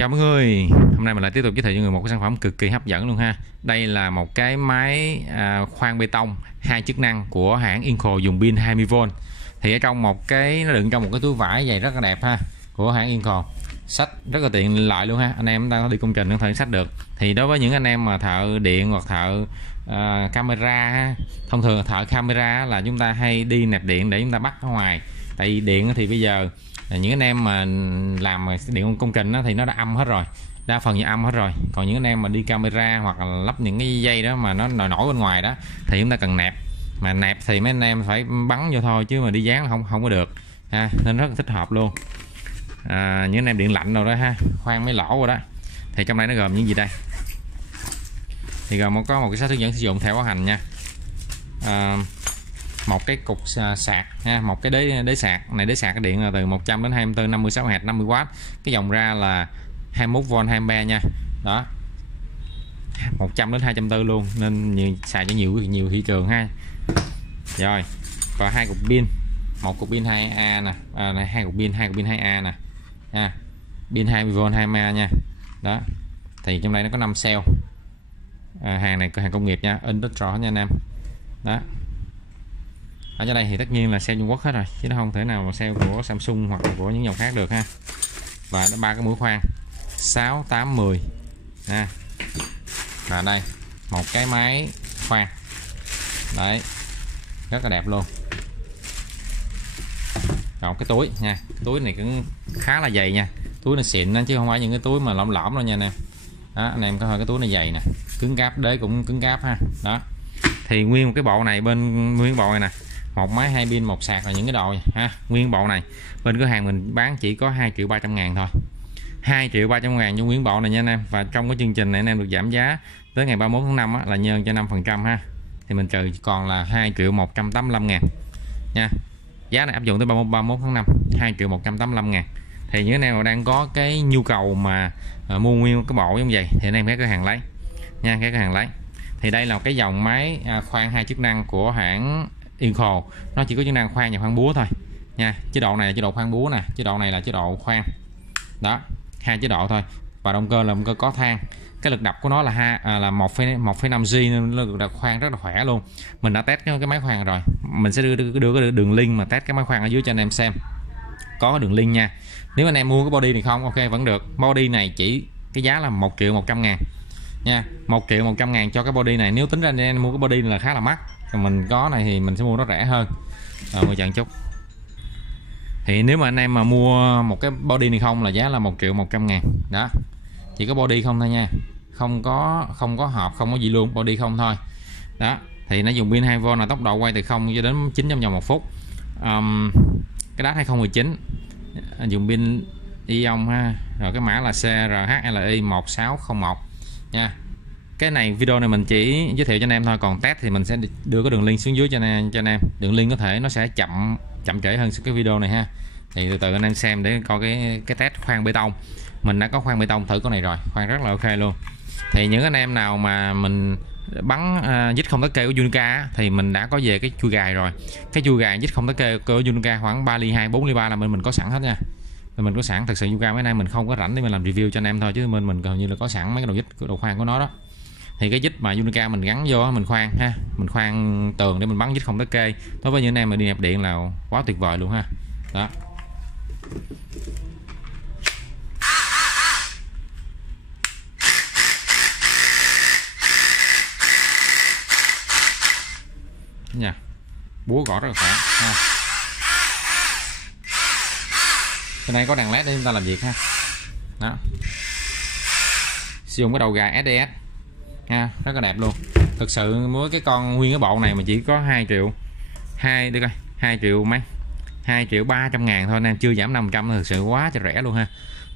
Chào mọi người, hôm nay mình lại tiếp tục giới thiệu cho người một cái sản phẩm cực kỳ hấp dẫn luôn ha. Đây là một cái máy khoan bê tông 2 chức năng của hãng Inco dùng pin 20V. Thì ở trong một cái nó đựng trong một cái túi vải dày rất là đẹp ha, của hãng Inco. Xách rất là tiện lợi luôn ha. Anh em đang đi công trình có thể xách được. Thì đối với những anh em mà thợ điện hoặc thợ camera ha, thông thường thợ camera là chúng ta hay đi nạp điện để chúng ta bắt ở ngoài. Tại vì điện thì bây giờ những anh em mà làm điện công trình thì nó đã âm hết rồi, đa phần như âm hết rồi. Còn những anh em mà đi camera hoặc là lắp những cái dây đó mà nó nổi bên ngoài đó thì chúng ta cần nẹp, mà nẹp thì mấy anh em phải bắn vô thôi chứ mà đi dán là không có được ha, nên rất là thích hợp luôn. Những anh em điện lạnh rồi đó ha, khoan mấy lỗ rồi đó. Thì trong này nó gồm những gì đây? Thì gồm có một cái sách hướng dẫn sử dụng theo bảo hành nha, một cái cục sạc ha, một cái đế sạc này. Đế sạc cái điện là từ 100 đến 24 56W 50W, cái dòng ra là 21V 20A nha. Đó, 100 đến 240 luôn, nên xài cho nhiều thị trường ha. Rồi, còn hai cục pin, một cục pin 2A nè, hai cục pin 2A nè ha, pin 20V 20A nha. Đó, thì trong đây nó có 5 cell. Hàng này hàng công nghiệp nha, industrial nha anh em. Đó, ở trên đây thì tất nhiên là xe Trung Quốc hết rồi, chứ nó không thể nào mà xe của Samsung hoặc là của những dòng khác được ha. Và nó 3 cái mũi khoan 6, 8, 10 ha. Và đây một cái máy khoan đấy, rất là đẹp luôn. Còn cái túi nha, túi này cũng khá là dày nha, túi này xịn đó, chứ không phải những cái túi mà lõm đâu nha anh em. Đó, anh em có hơi cái túi này dày nè, cứng cáp, đế cũng cứng cáp ha. Đó, thì nguyên một cái bộ này, nguyên bộ này nè, một máy 2 pin, một sạc là những cái đồ ha. Nguyên bộ này bên cửa hàng mình bán chỉ có 2.300.000 thôi, 2.300.000 cho nguyên bộ này nha anh em. Và trong cái chương trình này anh em được giảm giá tới ngày 31 tháng 5 là nhân cho 5% ha, thì mình trừ còn là 2.185.000 nha. Giá này áp dụng tới 31 tháng 5, 2.185.000. Thì những anh em đang có cái nhu cầu mà mua nguyên cái bộ giống vậy thì anh em cái cửa hàng lấy nha, cái cửa hàng lấy. Thì đây là một cái dòng máy khoan 2 chức năng của hãng Inco. Nó chỉ có chức năng khoan và khoan búa thôi nha. Chế độ này là chế độ khoan búa nè, chế độ này là chế độ khoan. Đó, 2 chế độ thôi. Và động cơ là động cơ có than. Cái lực đập của nó là 1,5G nên lực đập khoan rất là khỏe luôn. Mình đã test cái máy khoan rồi. Mình sẽ đưa cái đường link mà test cái máy khoan ở dưới cho anh em xem. Có đường link nha. Nếu anh em mua cái body này không, ok vẫn được. Body này chỉ cái giá là 1.100.000 nha, 1.100.000 cho cái body này. Nếu tính ra anh em mua cái body này là khá là mắc, còn mình có này thì mình sẽ mua nó rẻ hơn. Một trận chút. Thì nếu mà anh em mà mua một cái body này không là giá là 1.100.000. Đó, chỉ có body không thôi nha, không có hộp, không có gì luôn, body không thôi. Đó, thì nó dùng pin 2V là tốc độ quay từ 0 cho đến 900 vòng một phút. Cái đát 2019 dùng pin ion ha. Rồi cái mã là CRHLI 1601 nha. Cái này video này mình chỉ giới thiệu cho anh em thôi, còn test thì mình sẽ đưa cái đường link xuống dưới cho anh em. Đường link có thể nó sẽ chậm trễ hơn cái video này ha. Thì từ từ anh em xem để coi cái test khoan bê tông. Mình đã có khoan bê tông thử con này rồi, khoan rất là ok luôn. Thì những anh em nào mà mình bắn dít không tắc kê của Unica thì mình đã có về cái chui gài rồi. Cái chui gài dít không tắc kê của Unica khoảng 3 ly 2, 4 ly 3 là mình có sẵn hết nha. Mình có sẵn. Thật sự Unica mấy nay mình không có rảnh để mình làm review cho anh em thôi, chứ mình gần như là có sẵn mấy cái đầu dít, cái đầu khoan của nó đó. Thì cái dít mà Unica mình gắn vô mình khoan ha, mình khoan tường để mình bắn dít không tắc kê. Đối với những anh em mà đi nạp điện là quá tuyệt vời luôn ha. Đó, nha, búa gõ rất là khỏe ha. Bên đây có đèn led để chúng ta làm việc ha. Đó, sử dụng cái đầu gài SDS ha, rất là đẹp luôn. Thực sự với cái con nguyên cái bộ này mà chỉ có 2 triệu 2.300.000 thôi anh em, chưa giảm 500, thực sự quá cho rẻ luôn ha.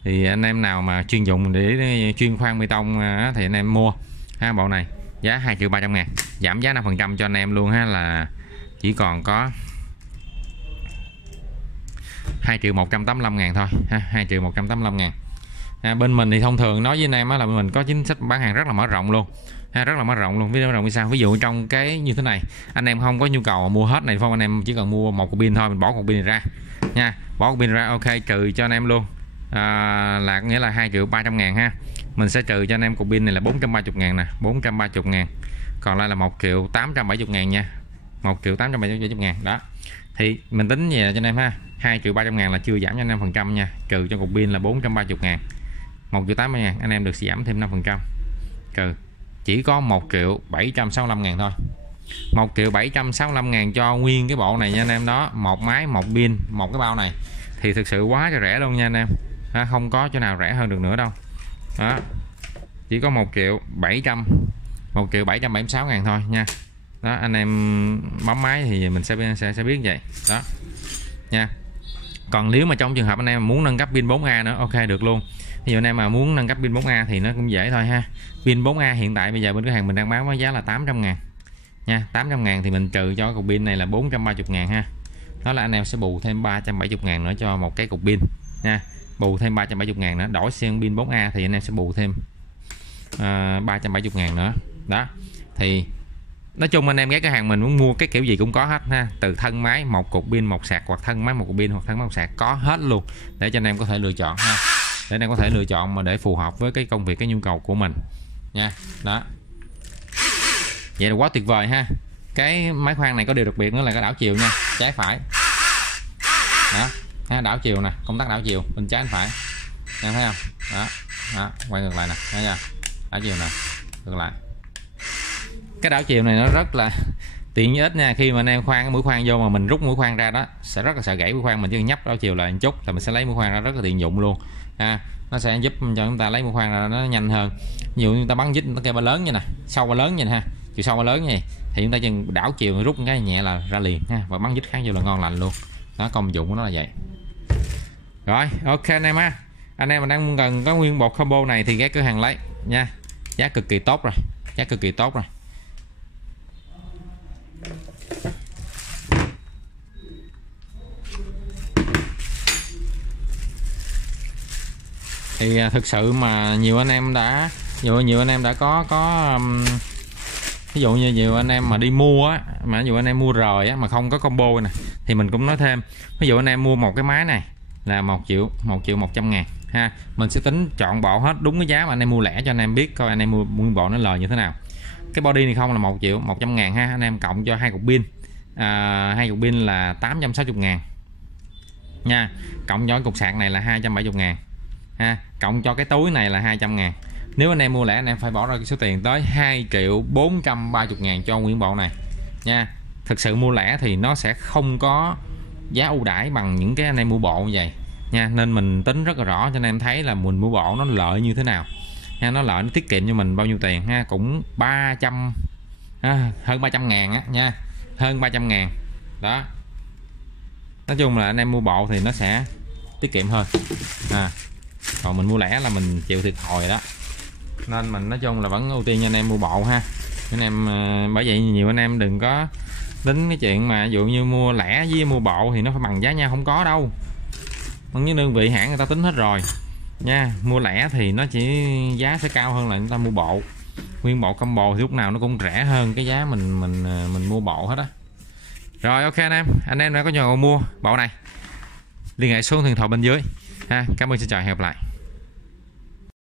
Thì anh em nào mà chuyên dụng để chuyên khoan bê tông thì anh em mua ha, bộ này giá 2.300.000, giảm giá 5% cho anh em luôn ha, là chỉ còn có 2.185.000 thôi ha, 2.185.000. Bên mình thì thông thường nói với anh em là mình có chính sách bán hàng rất là mở rộng luôn ha, rất là mở rộng luôn. Ví dụ sao, ví dụ trong cái như thế này anh em không có nhu cầu mua hết này, không, anh em chỉ cần mua một cục pin thôi, mình bỏ cục pin này ra nha, bỏ cục pin ra ok, trừ cho anh em luôn là nghĩa là 2.300.000 ha. Mình sẽ trừ cho anh em cục pin này là 430.000 nè, 430.000, còn lại là 1.870.000 nha, 1.870.000 đó. Thì mình tính về cho anh em ha, 2.300.000 là chưa giảm cho anh em phần trăm nha, trừ cho cục pin là 430.000, 1.800.000 anh em được giảm thêm 5%, trừ chỉ có 1.765.000 thôi. 1.765.000 cho nguyên cái bộ này nha anh em đó, một máy, một pin, một cái bao này thì thực sự quá cho rẻ luôn nha anh em. Không có chỗ nào rẻ hơn được nữa đâu đó, chỉ có 1.776.000 thôi nha. Đó, anh em bấm máy thì mình sẽ biết vậy đó nha. Còn nếu mà trong trường hợp anh em muốn nâng cấp pin 4A nữa, ok được luôn. Ví dụ anh em mà muốn nâng cấp pin 4A thì nó cũng dễ thôi ha. Pin 4A hiện tại bây giờ bên cửa hàng mình đang bán với giá là 800.000 nha. 800.000 thì mình trừ cho cục pin này là 430.000 ha. Đó là anh em sẽ bù thêm 370.000 nữa cho một cái cục pin nha. Bù thêm 370.000 nữa, đổi sang pin 4A thì anh em sẽ bù thêm 370.000 nữa. Đó. Thì nói chung anh em ghé cửa hàng mình muốn mua cái kiểu gì cũng có hết ha, từ thân máy, một cục pin, một sạc, hoặc thân máy một cục pin, hoặc thân máy một sạc, có hết luôn để cho anh em có thể lựa chọn ha, để anh em có thể lựa chọn mà để phù hợp với cái công việc, cái nhu cầu của mình nha. Đó, vậy là quá tuyệt vời ha. Cái máy khoan này có điều đặc biệt nữa là cái đảo chiều nha, trái phải đó ha, đảo chiều nè, công tắc đảo chiều bên trái bên phải nha, thấy không đó, đó quay ngược lại nè, thấy chưa, đảo chiều nè, ngược lại. Cái đảo chiều này nó rất là tiện ích nha, khi mà anh em khoan cái mũi khoan vô mà mình rút mũi khoan ra đó sẽ rất là sợ gãy mũi khoan, mình chỉ cần nhấp đảo chiều lại một chút là mình sẽ lấy mũi khoan ra, rất là tiện dụng luôn ha. Nó sẽ giúp cho chúng ta lấy mũi khoan ra nó nhanh hơn. Ví dụ như chúng ta bắn dít, nó kêu ba lớn như nè, sâu ba lớn như ha, chiều sâu ba lớn như này thì chúng ta chỉ đảo chiều rút cái nhẹ là ra liền ha, và bắn dít khác vô là ngon lành luôn đó, công dụng của nó là vậy. Rồi ok anh em ha, anh em mà đang cần có nguyên bộ combo này thì ghé cửa hàng lấy nha, giá cực kỳ tốt rồi, giá cực kỳ tốt rồi. Thì thực sự mà nhiều anh em đã có ví dụ như nhiều anh em mà đi mua á, mà ví dụ anh em mua rồi á mà không có combo nè thì mình cũng nói thêm, ví dụ anh em mua một cái máy này là 1.100.000 ha, mình sẽ tính chọn bộ hết đúng cái giá mà anh em mua lẻ cho anh em biết coi anh em mua nguyên bộ nó lời như thế nào. Cái body này không là 1.100.000 ha, anh em cộng cho hai cục pin, hai cục pin là 860.000 nha, cộng cho cục sạc này là 270.000 ha, cộng cho cái túi này là 200.000. Nếu anh em mua lẻ anh em phải bỏ ra cái số tiền tới 2.430.000 cho nguyên bộ này nha. Thực sự mua lẻ thì nó sẽ không có giá ưu đãi bằng những cái anh em mua bộ như vậy nha, nên mình tính rất là rõ cho anh em thấy là mình mua bộ nó lợi như thế nào ha, nó lợi, nó tiết kiệm cho mình bao nhiêu tiền ha, cũng 300 hơn 300.000 á nha, hơn 300.000 đó. Nói chung là anh em mua bộ thì nó sẽ tiết kiệm hơn còn mình mua lẻ là mình chịu thiệt thòi đó, nên mình nói chung là vẫn ưu tiên cho anh em mua bộ ha anh em. Bởi vậy nhiều anh em đừng có tính cái chuyện mà ví dụ như mua lẻ với mua bộ thì nó phải bằng giá nhau, không có đâu, những đơn vị hãng người ta tính hết rồi nha. Mua lẻ thì nó chỉ giá sẽ cao hơn là người ta mua bộ, nguyên bộ combo thì lúc nào nó cũng rẻ hơn cái giá mình mua bộ hết á. Rồi ok anh em đã có nhu cầu mua bộ này liên hệ số điện thoại bên dưới ha. Cảm ơn, xin chào, hẹn gặp lại.